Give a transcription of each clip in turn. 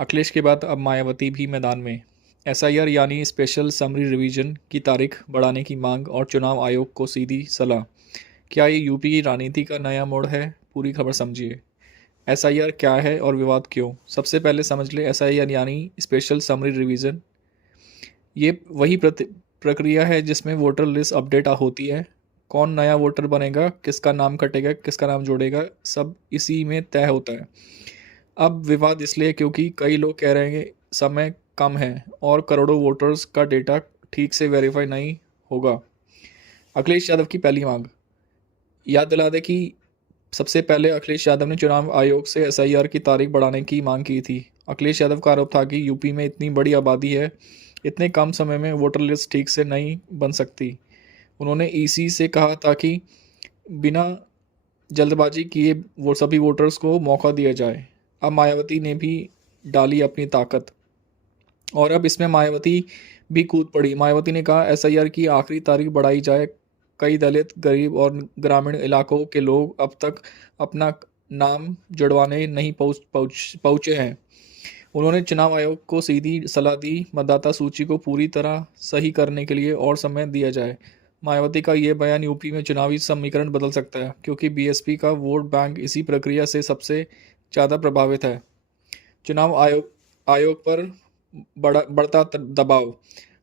अखिलेश के बाद अब मायावती भी मैदान में। एसआईआर यानी स्पेशल समरी रिवीजन की तारीख बढ़ाने की मांग और चुनाव आयोग को सीधी सलाह। क्या ये यूपी की राजनीति का नया मोड़ है? पूरी खबर समझिए। एसआईआर क्या है और विवाद क्यों? सबसे पहले समझ ले एसआईआर यानी स्पेशल समरी रिवीजन। ये वही प्रक्रिया है जिसमें वोटर लिस्ट अपडेट होती है। कौन नया वोटर बनेगा, किसका नाम कटेगा, किसका नाम जोड़ेगा, सब इसी में तय होता है। अब विवाद इसलिए क्योंकि कई लोग कह रहे हैं समय कम है और करोड़ों वोटर्स का डेटा ठीक से वेरीफाई नहीं होगा। अखिलेश यादव की पहली मांग। याद दिला दें कि सबसे पहले अखिलेश यादव ने चुनाव आयोग से एसआईआर की तारीख बढ़ाने की मांग की थी। अखिलेश यादव का आरोप था कि यूपी में इतनी बड़ी आबादी है, इतने कम समय में वोटर लिस्ट ठीक से नहीं बन सकती। उन्होंने ईसी से कहा था कि बिना जल्दबाजी किए वो सभी वोटर्स को मौका दिया जाए। अब मायावती ने भी डाली अपनी ताकत और अब इसमें मायावती भी कूद पड़ी। मायावती ने कहा एसआईआर की आखिरी तारीख बढ़ाई जाए। कई दलित, गरीब और ग्रामीण इलाकों के लोग अब तक अपना नाम जुड़वाने नहीं पहुँचे हैं। उन्होंने चुनाव आयोग को सीधी सलाह दी, मतदाता सूची को पूरी तरह सही करने के लिए और समय दिया जाए। मायावती का ये बयान यूपी में चुनावी समीकरण बदल सकता है क्योंकि बीएसपी का वोट बैंक इसी प्रक्रिया से सबसे ज़्यादा प्रभावित है। चुनाव आयोग पर बढ़ता दबाव।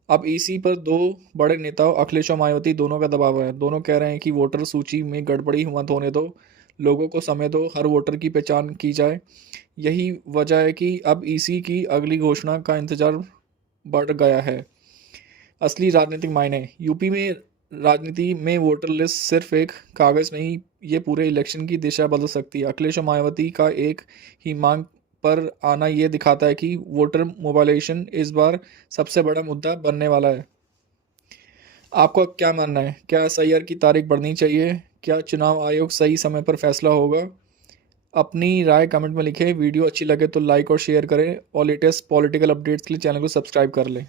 अब ईसी पर दो बड़े नेताओं अखिलेश और मायावती दोनों का दबाव है। दोनों कह रहे हैं कि वोटर सूची में गड़बड़ी मत होने दो, लोगों को समय दो, हर वोटर की पहचान की जाए। यही वजह है कि अब ईसी की अगली घोषणा का इंतजार बढ़ गया है। असली राजनीतिक मायने। यूपी में राजनीति में वोटर लिस्ट सिर्फ एक कागज़ में ही ये पूरे इलेक्शन की दिशा बदल सकती है। अखिलेश और मायावती का एक ही मांग पर आना ये दिखाता है कि वोटर मोबाइलाइजेशन इस बार सबसे बड़ा मुद्दा बनने वाला है। आपका क्या मानना है? क्या एसआईआर की तारीख बढ़नी चाहिए? क्या चुनाव आयोग सही समय पर फैसला होगा? अपनी राय कमेंट में लिखें। वीडियो अच्छी लगे तो लाइक और शेयर करें और लेटेस्ट पॉलिटिकल अपडेट्स के लिए चैनल को सब्सक्राइब कर लें।